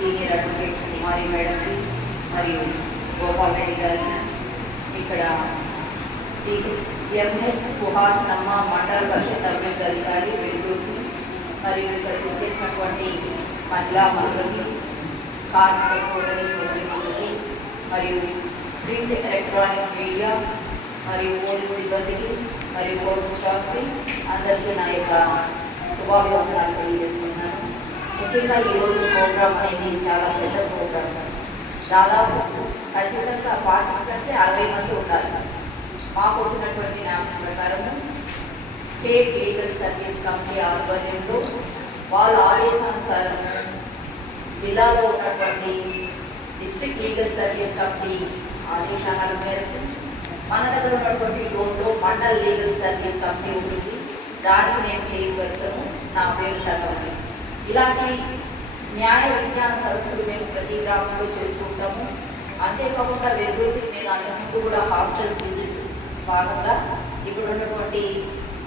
Senior advocates కుమారి మేడంకి మరియు గోపాల్ రెడ్డి గారికి, ఇక్కడ శ్రీ ఎంహెచ్ సుహాసనమ్మ మండల పరిషత్ అభివృద్ధి అధికారి వెల్లూరుకి, మరియు ఇక్కడికి వచ్చేసినటువంటి మహిళా మనులకి, కార్మిక సోదరులకి, మరియు ప్రింట్ ఎలక్ట్రానిక్ మీడియా మరియు పోలీస్ సిబ్బందికి మరియు కోర్టు స్టాఫ్కి అందరికీ నా యొక్క శుభాభివందనాలు తెలియజేస్తున్నాను. ముఖ్యంగా ఈరోజు ప్రోగ్రామ్ అనేది చాలా పెద్ద ప్రోగ్రామ్. దాదాపు ఖచ్చితంగా పార్టిసిపెంట్స్ 60 మంది ఉండాలి. మాకు వచ్చినటువంటి నామ్స్ ప్రకారం స్టేట్ లీగల్ సర్వీస్ కమిటీ ఆధ్వర్యంలో వాళ్ళ ఆదేశానుసారం జిల్లాలో ఉన్నటువంటి డిస్ట్రిక్ట్ లీగల్ సర్వీస్ కమిటీ ఆదేశాల మేరకు మన దగ్గర ఉన్నటువంటి లోన్లో మండల్ లీగల్ సర్వీస్ కమిటీ ఉంటుంది. దానికి నేను చైర్పర్సన్, నా పేరు తగ్గండి. ఇలాంటి న్యాయ విజ్ఞాన సదస్సులు మేము ప్రతి గ్రామంలో చేసుకుంటాము. అంతేకాకుండా వెలుగురికి నేను అంతకుముందు కూడా హాస్టల్స్ విజిట్ భాగంగా ఇప్పుడు ఉన్నటువంటి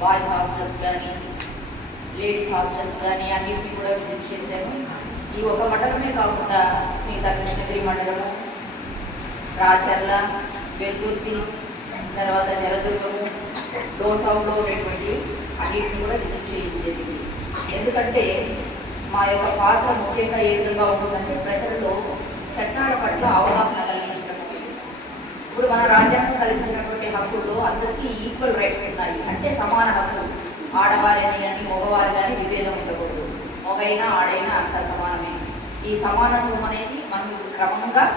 బాయ్స్ హాస్టల్స్ కానీ లేడీస్ హాస్టల్స్ కానీ అన్నింటినీ కూడా విజిట్ చేశాము. ఈ ఒక మండలమే కాకుండా మిగతా కృష్ణగిరి మండలము, రాచర్ల, వెల్దుర్తి, తర్వాత జలదుర్గము, డోన్ టౌన్లో ఉన్నటువంటి అన్నింటినీ కూడా విజిట్ చేయడం జరిగింది. ఎందుకంటే మా యొక్క పాత్ర ముఖ్యంగా ఏ విధంగా ఉంటుందంటే ప్రజల్లో చట్టాల పట్ల అవగాహన కలిగించడం. ఇప్పుడు మన రాజ్యాంగం కల్పించినటువంటి హక్కుల్లో అందరికీ ఈక్వల్ రైట్స్ ఉన్నాయి, అంటే సమాన హక్కులు. ఆడవారిని కానీ మగవారు కానీ విభేదం ఉండకూడదు. మగైనా ఆడైనా అంత సమానమే. ఈ సమానత్వం అనేది మనం క్రమంగా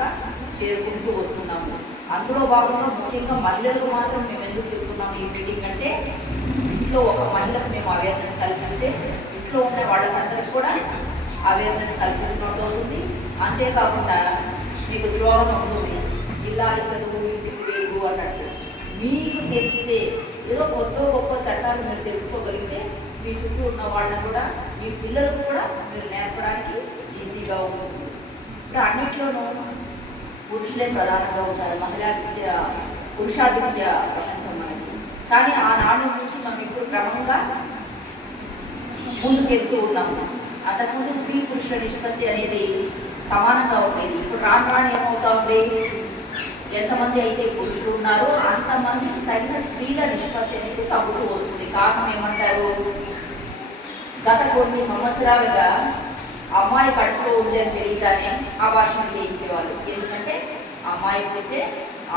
చేరుకుంటూ వస్తున్నాము. అందులో భాగంగా ముఖ్యంగా మహిళలకు మాత్రం మేము ఎందుకు చెప్తున్నాము ఈ మీటింగ్ అంటే, ఇంట్లో ఒక మహిళకు మేము అవేర్నెస్ కల్పిస్తే ఇంట్లో ఉండే వాళ్ళందరికీ కూడా అవేర్నెస్ కల్పించినట్టు అవుతుంది. అంతేకాకుండా మీకు స్లోగన్ ఉంటుంది, జిల్లాల చదువు వేరు అన్నట్టు. మీకు తెలిస్తే ఏదో కొత్త గొప్ప చట్టాలు మీరు తెలుసుకోగలిగితే మీ చుట్టూ ఉన్న వాళ్ళని కూడా మీ పిల్లలకు కూడా మీరు నేర్పడానికి ఈజీగా ఉంటుంది. ఇప్పుడు అన్నిట్లోనూ పురుషులే ప్రధానంగా ఉంటారు. మహిళా విద్య, పురుషాధిక్య ప్రపంచం మనకి. కానీ ఆనాడు నుంచి మనం ఇప్పుడు క్రమంగా ముందుకెళ్తూ ఉన్నాము. అంతకుముందు స్త్రీ పురుషుల నిష్పత్తి అనేది సమానంగా ఉండేది. ఇప్పుడు రాను రాను ఏమవుతా ఉంది, ఎంతమంది అయితే పురుషులు ఉన్నారో అంతమందికి తగిన స్త్రీల నిష్పత్తి అనేది తగ్గుతూ వస్తుంది. కారణం ఏమంటారు, గత కొన్ని సంవత్సరాలుగా అమ్మాయి కడుపులో ఉంది అని తెలియగానే అబార్షన్ చేయించేవాళ్ళు. ఎందుకంటే అమ్మాయి పుట్టితే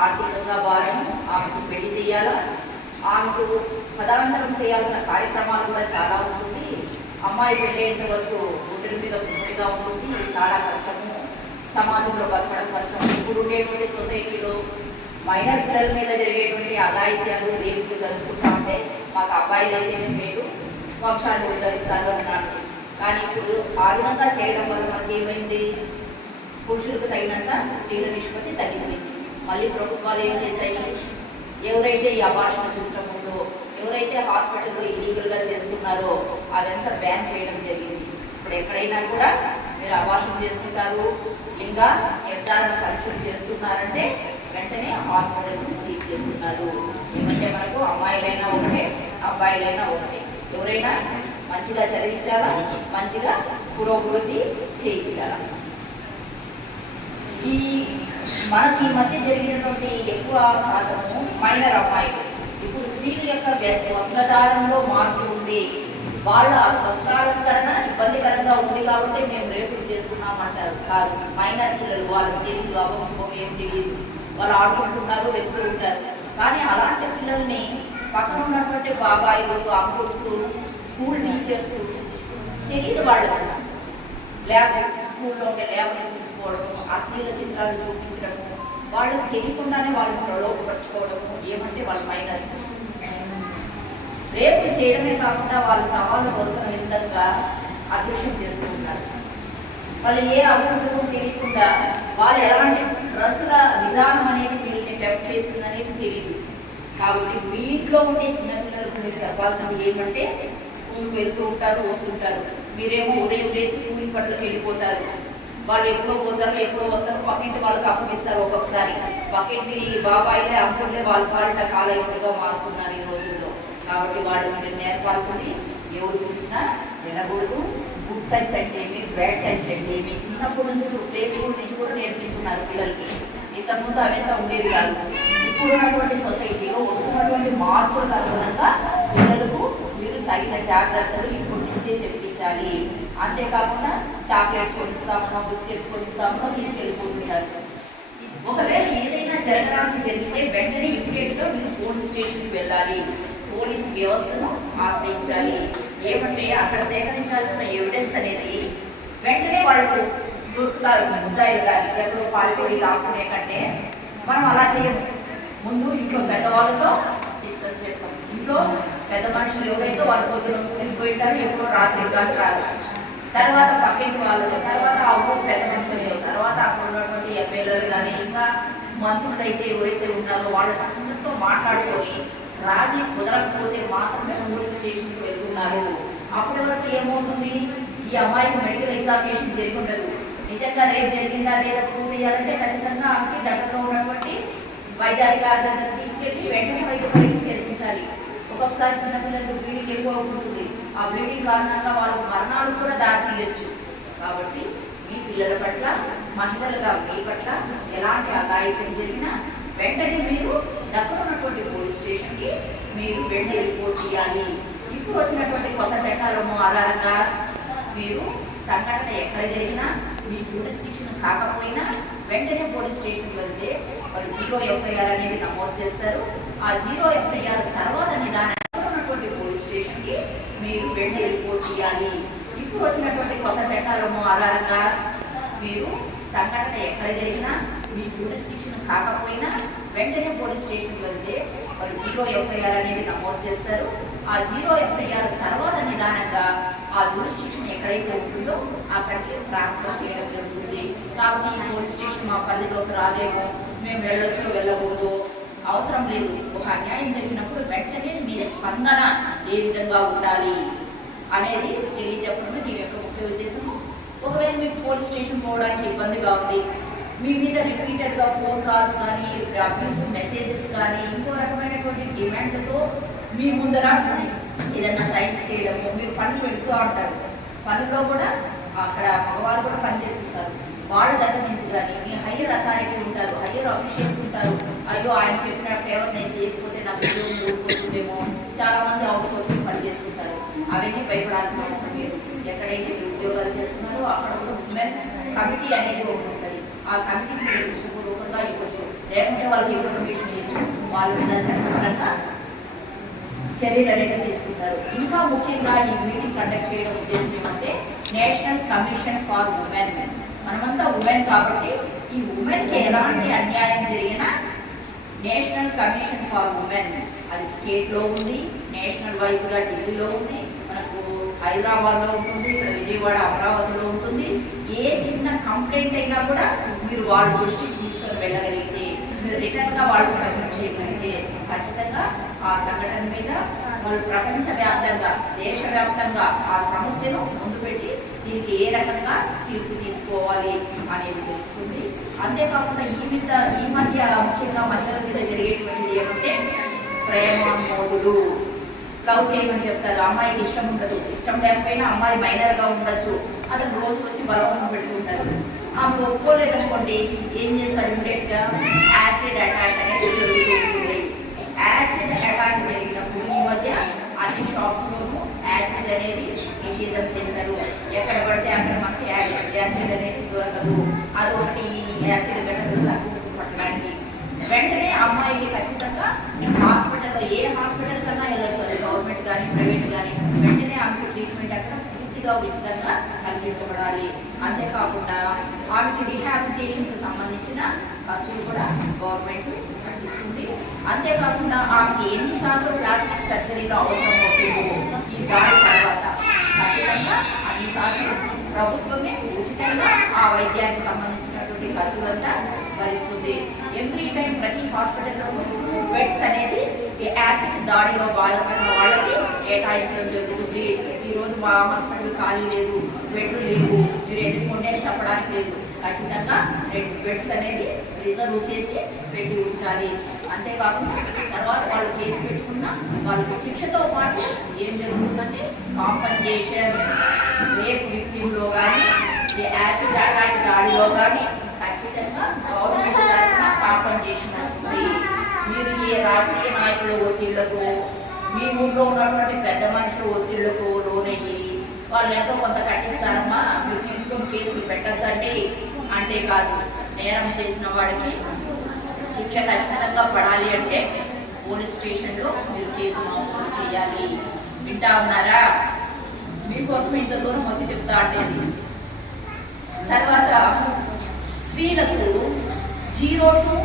ఆర్థికంగా భారం, ఆమెకు పెళ్లి చేయాలా, ఆమెకు తదనంతరం చేయాల్సిన కార్యక్రమాలు కూడా చాలా ఉంటుంది. అమ్మాయి పెళ్ళేంత వరకు ఒడ్డు మీద పుట్టిగా ఉంటుంది. ఇది చాలా కష్టము, సమాజంలో బతకడం కష్టం. ఇప్పుడు ఉండేటువంటి సొసైటీలో మైనర్ పిల్లల మీద జరిగేటువంటి అఘాయిత్యాలు, రేపులు తలుచుకుంటా ఉంటే మాకు అబ్బాయిలు అయితేనే మీరు వంశాన్ని ఉద్ధరిస్తారు అన్నాడు. కానీ ఇప్పుడు ఆ విధంగా చేయడం వల్ల మనకి ఏమైంది, పురుషులకు తగినంత స్త్రీల నిష్పత్తి తగ్గిపోయింది. మళ్ళీ ప్రభుత్వాలు ఏం చేశాయి, ఎవరైతే ఈ అబార్షన్ సిస్టమ్ ఉందో, ఎవరైతే హాస్పిటల్లో ఇల్లీగల్గా చేస్తున్నారో అదంతా బ్యాన్ చేయడం జరిగింది. ఇప్పుడు ఎక్కడైనా కూడా మీరు అబార్షన్ చేసుకుంటారు, లింగ నిర్ధారణ పరీక్షలు చేస్తున్నారంటే వెంటనే హాస్పిటల్ని సీజ్ చేస్తున్నారు. ఏమంటే మనకు అమ్మాయిలైనా ఒకటే, అబ్బాయిలైనా ఒకటే. ఎవరైనా మంచిగా చదివించాలా, మంచిగా పురోభివృద్ధి చేయించాలా. ఈ మనకి ఈ మధ్య జరిగినటువంటి ఎక్కువ శాతము మైనర్ అమ్మాయిలు. ఇప్పుడు స్త్రీల యొక్క వస్త్రధారణలో మార్పు ఉంది. వాళ్ళ వస్త్రాలంకరణ ఇబ్బందికరంగా ఉంది కాబట్టి మేము రేపులు చేస్తున్నామంటారు. కాదు, మైనర్ పిల్లలు, వాళ్ళకి తెలియదు, అభంశం ఏం తెలియదు, వాళ్ళు ఆడుకుంటున్నారు, వెళ్తూ ఉంటారు. కానీ అలాంటి పిల్లల్ని పక్కన ఉన్నటువంటి బాబాయిలు, అంకుల్స్, స్కూల్ టీచర్స్ తెలియదు వాళ్ళకు. ల్యాబ్ స్కూల్లో ఉండే ల్యాబ్ని తీసుకోవడము, అశ్లీల చిత్రాలు చూపించడము, వాళ్ళకి తెలియకుండానే వాళ్ళని ప్రలోభపరచుకోవడము. ఏమంటే వాళ్ళు మైనర్స్. రేపు చేయడమే కాకుండా వాళ్ళ సవాళ్ళు బతుకున్న విధంగా అదృశ్యం చేస్తూ ఉంటారు. వాళ్ళు ఏ అభివృద్ధి తెలియకుండా వాళ్ళు ఎలాంటి డ్రెస్సుల విధానం అనేది వీళ్ళని టెంప్ట్ చేసింది అనేది తెలియదు. కాబట్టి మీ ఇంట్లో ఉండే చిన్నపిల్లలకు మీరు చెప్పాల్సింది ఏమంటే, స్కూల్కి వెళ్తూ ఉంటారు, వస్తుంటారు. మీరేమో ఉదయం లేచి కూలి పట్లకి వెళ్ళిపోతారు. వాళ్ళు ఎప్పుడో పోతారు, ఎప్పుడో వస్తారు, పక్కింటి వాళ్ళకి అప్పగిస్తారు. ఒక్కొక్కసారి పక్కింటి బాబాయిలే అప్పుడే వాళ్ళ పాలిట కాలయుడుగా మారుతున్నారు ఈ రోజుల్లో. కాబట్టి వాళ్ళకి మీరు నేర్పాల్సింది, ఎవరు పిలిచినా వినకూడదు, గుడ్ టచ్ అంటే ఏమి, బ్యాడ్ టచ్ అంటే ఏమి, చిన్నప్పటి నుంచి ప్లే స్కూల్ నుంచి కూడా నేర్పిస్తున్నారు పిల్లలకి. ఇంతకుముందు అవంతా ఉండేది కాదు. ఇప్పుడు ఉన్నటువంటి సొసైటీలో వస్తున్నటువంటి మార్పులకు అనుగుణంగా పిల్లలకు మీరు తగిన జాగ్రత్తలు ఇప్పటి నుంచే చెప్పించాలి. అంతేకాకుండా చాక్లెట్స్ కొనిస్తామో, బిస్కెట్స్ కొనిస్తామో తీసుకెళ్ళిపోతుంటారు. ఒకవేళ ఏదైనా జరగడానికి జరిగితే వెంటనే ఇమీడియట్గా మీరు పోలీస్ స్టేషన్కి వెళ్ళాలి, పోలీస్ వ్యవస్థను ఆశ్రయించాలి. ఏమంటే అక్కడ సేకరించాల్సిన ఎవిడెన్స్ అనేది వెంటనే వాళ్ళకు దొరుకుతారు. ముద్దాయిలు కానీ ఎక్కడో పారిపోయి లాక్కునే కంటే మనం అలా చేయము. ముందు ఇంట్లో పెద్దవాళ్ళతో డిస్కస్ చేస్తాం. ఇంట్లో పెద్ద మనుషులు ఎవరైతే వాళ్ళ పొద్దున వెళ్ళిపోయింటారు, ఎప్పుడో రాత్రి కానీ రాదు. తర్వాత పక్కింటి వాళ్ళతో, తర్వాత ఆ ఊరు పెద్ద మనుషులు, తర్వాత అక్కడ ఉన్నటువంటి ఎమ్మెల్యేలు కానీ ఇంకా మంత్రులు అయితే ఎవరైతే ఉన్నారో వాళ్ళతో మాట్లాడుకొని రాజీ కుదరకపోతే మాత్రమే పోలీస్ స్టేషన్కి వెళ్తున్నారు. అప్పటి వరకు ఏమవుతుంది, ఈ అమ్మాయికి మెడికల్ ఎగ్జామినేషన్ జరిగి ఉండదు. నిజంగా రేపు జరిగిందా లేదా ప్రూవ్ చేయాలంటే ఖచ్చితంగా ఆమెకి దగ్గరగా ఉన్నటువంటి వైద్యాధికారి దగ్గర తీసుకెళ్ళి వెంటనే వైద్య పరీక్ష జరిపించాలి. ఒక్కొక్కసారి చిన్నపిల్లలకు బ్లీడింగ్ ఎక్కువ ఉంటుంది. ఆ బ్లీడింగ్ కారణంగా వాళ్ళకు మరణాలు కూడా దారితీయచ్చు. కాబట్టి మీ పిల్లల పట్ల, మహిళలుగా మీ పట్ల ఎలాంటి అఘాయిత్యం జరిగినా వెంటనే మీరు దగ్గర ఉన్నటువంటి పోలీస్ స్టేషన్కి మీరు వెంటనే రిపోర్ట్ చేయాలి. ఇప్పుడు వచ్చినటువంటి కొత్త చట్టాలను ఆధారంగా మీరు సంఘటన ఎక్కడ జరిగినా మీ జ్యూరిస్డిక్షన్ కాకపోయినా వెంటనే పోలీస్ స్టేషన్కి వెళ్తే వాళ్ళు 0 ఎఫ్ఐఆర్ అనేది నమోదు చేస్తారు. ఆ 0 ఎఫ్ఐఆర్ తర్వాత నిదానంగా ఉన్నటువంటి పోలీస్ స్టేషన్కి మీరు వెంటనే రిపోర్ట్ చేయాలి. ఇప్పుడు వచ్చినటువంటి కొత్త చట్టాలను ఆధారంగా మీరు సంఘటన ఎక్కడ జరిగినా మీ జ్యూరిస్డిక్షన్ కాకపోయినా వెంటనే పోలీస్ స్టేషన్కి వెళ్తే వాళ్ళు 0 ఎఫ్ఐఆర్ అనేది నమోదు చేస్తారు. ఆ 0 ఎఫ్ఐఆర్ తర్వాత నిదానంగా ఆ జ్యూరిస్డిక్షన్ ఎక్కడైతే ఉంటుందో అక్కడికి ట్రాన్స్ఫర్ చేయడం జరుగుతుంది. కాబట్టి ఈ పోలీస్ స్టేషన్ మా పరిధిలోకి రాదేమో, మేము వెళ్ళొచ్చో వెళ్ళకూడదు అవసరం లేదు. ఒక అన్యాయం జరిగినప్పుడు వెంటనే మీ స్పందన ఏ విధంగా ఉండాలి అనేది తెలియజెప్పడమే దీని యొక్క ముఖ్య ఉద్దేశము. ఒకవేళ మీకు పోలీస్ స్టేషన్ పోవడానికి ఇబ్బందిగా ఉంది, మీ మీద రిపీటెడ్గా ఫోన్ కాల్స్ కానీ అబ్యూసివ్ మెసేజెస్ కానీ ఇంకో రకమైనటువంటి డిమాండ్తో మీ ముందర ఏదన్నా సైన్స్ చేయడము, మీరు పనులు పెడుతూ ఉంటారు. పనుల్లో కూడా అక్కడ మగవారు కూడా పనిచేస్తుంటారు. వాళ్ళ దగ్గర నుంచి కానీ మీ హయ్యర్ అథారిటీ ఉంటారు, హయ్యర్ అఫీషియల్స్ ఉంటారు. అయ్యో ఆయన చెప్పిన ఫేవర్ నేను చేయకపోతే నాకు ఉద్యోగం ఊరుకుంటుందేమో. చాలామంది అవుట్ సోర్సింగ్ పనిచేస్తుంటారు. అవన్నీ భయపడాల్సిన అవసరం లేదు. ఎక్కడైతే మీరు ఉద్యోగాలు చేస్తున్నారో అక్కడ కూడా ఉమెన్ కమిటీ అనేది ఒకటి ఉంటుంది. ఆ కమిటీకి రూపంగా ఇవ్వచ్చు, లేకుంటే వాళ్ళకి ఇన్ఫర్మేషన్ ఇవ్వచ్చు. వాళ్ళ మీద చట్టపరంగా చర్యలు అనేది తీసుకుంటారు. ఇంకా ముఖ్యంగా ఈ మీటింగ్ కండక్ట్ చేయడం ఉద్దేశం ఏమంటే నేషనల్ కమిషన్ ఫర్ ఉమెన్. మనమంతా ఉమెన్ కాబట్టి ఈ ఉమెన్కి ఎలాంటి అన్యాయం జరిగినా నేషనల్ కమిషన్ ఫర్ ఉమెన్ అది స్టేట్లో ఉంది, నేషనల్ వైజ్గా ఢిల్లీలో ఉంది, మనకు హైదరాబాద్లో ఉంటుంది, ఇక్కడ విజయవాడ అమరావతిలో ఉంటుంది. ఏ చిన్న కంప్లైంట్ అయినా కూడా మీరు వాళ్ళ దృష్టికి తీసుకొని వెళ్ళగలిగితే, మీరు రిటర్న్గా వాళ్ళకు సబ్మిట్ చేయగలిగితే ఖచ్చితంగా ఆ సంఘటన మీద వాళ్ళు ప్రపంచవ్యాప్తంగా, దేశవ్యాప్తంగా ఆ సమస్యను ముందు పెట్టి దీనికి ఏ రకంగా తీర్పు తీసుకోవాలి అనేది తెలుస్తుంది. అంతేకాకుండా ఈ మధ్య ముఖ్యంగా మహిళల మీద జరిగేటువంటిది ఏమంటే ప్రేమామోదులు, లవ్ చేయమని చెప్తారు. అమ్మాయికి ఇష్టం ఉండదు, ఇష్టం లేకపోయినా అమ్మాయి మైనర్గా ఉండొచ్చు, అతను రోజు వచ్చి బలవంతం పెడుతుంటారు. ఆమె ఒప్పుకోలేదనుకోండి, ఏం చేస్తాడు, ఇమీడియట్గా యాసిడ్ అటాక్ అనేది జరుగుతూ ఉంటుంది. యాసిడ్ అటాక్ జరిగినప్పుడు ఈ మధ్య అన్ని షాప్స్లోనూ యాసిడ్ అనేది నిషేధం చేశారు. ఎక్కడ పడితే అక్కడ మనకి యాసిడ్ అనేది దొరకదు. అది ఒకటి యాసిడ్ గడ్డలు పట్టడానికి వెంటనే అమ్మాయికి ఖచ్చితంగా హాస్పిటల్లో, ఏ హాస్పిటల్ కన్నా వెళ్ళొచ్చు, అది గవర్నమెంట్ కానీ ప్రైవేట్ కానీ, వెంటనే ఆమెకి ట్రీట్మెంట్ అక్కడ పూర్తిగా ఉచితంగా కల్పించబడాలి. అంతేకాకుండా ఆమెకి రీహాబిలిటేషన్కి సంబంధించిన ఖర్చులు కూడా గవర్నమెంట్ కట్టిస్తుంది. అంతేకాకుండా ఆమెకి ఎన్నిసార్లు ప్లాస్టిక్ సర్జరీలో అవసరం అవుతుందో ఈ దాడి తర్వాత ఖచ్చితంగా అన్నిసార్లు ప్రభుత్వమే ఉచితంగా ఆ వైద్యానికి సంబంధించినటువంటి ఖర్చులంతా భరిస్తుంది. ఎవ్రీ టైం ప్రతి హాస్పిటల్లో బెడ్స్ అనేది యాసిడ్ దాడిలో బాధపడిన వాళ్ళకి కేటాయించడం జరుగుతుంది. ఈరోజు మా హాస్పిటల్ ఖాళీ లేదు, బెడ్లు లేవు, మీరు ఎన్నుకోండి అని చెప్పడానికి లేదు. ఖచ్చితంగా 2 బెడ్స్ అనేది రిజర్వ్ చేసి పెట్టి ఉంచాలి. అంతేకాకుండా తర్వాత వాళ్ళు కేసు పెట్టుకున్నా వాళ్ళకి శిక్షతో పాటు ఏం జరుగుతుందంటే కాంపన్సేషన్, రేప్ విక్టిమ్లో కానీ యాసిడ్ అటాక్ దాడిలో కానీ ఖచ్చితంగా గవర్నమెంట్ తరఫున కాంపన్సేషన్ వస్తుంది. మీరు ఏ రాజకీయ నాయకుల ఒత్తిళ్లకు, మీ ఊళ్ళో ఉన్నటువంటి పెద్ద మనుషుల ఒత్తిళ్లకు లోనయ్యి వాళ్ళు ఎంతో కొంత కట్టిస్తారమ్మా, మీరు తీసుకొని కేసులు పెట్టద్దండి అంటే కాదు. నేరం చేసిన వాడికి శిక్ష ఖచ్చితంగా పడాలి అంటే పోలీస్ స్టేషన్లో మీరు కేసు నమోదు చేయాలి. వింటా ఉన్నారా? మీకోసం ఇంత దూరం వచ్చి చెప్తా అంటే. తర్వాత స్త్రీలకు 0 to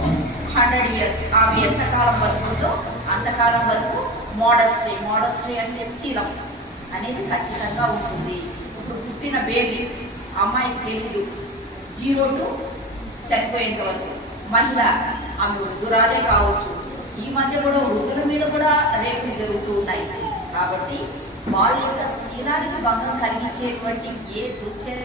100 years ఆమె ఎంతకాలం బతుకుతుందో అంతకాలం వరకు మోడస్ట్రీ అంటే శీలం అనేది ఖచ్చితంగా ఉంటుంది. ఇప్పుడు పుట్టిన బేబీ అమ్మాయికి తెలీదు 0 to చనిపోయేంత వరకు. మహిళ ఆమె వృద్ధురాలే కావచ్చు. ఈ మధ్య కూడా వృద్ధుల మీద కూడా రేపులు జరుగుతూ ఉన్నాయి. కాబట్టి వాళ్ళ యొక్క శీలానికి భంగం కలిగించేటువంటి ఏ దుశ్చర్య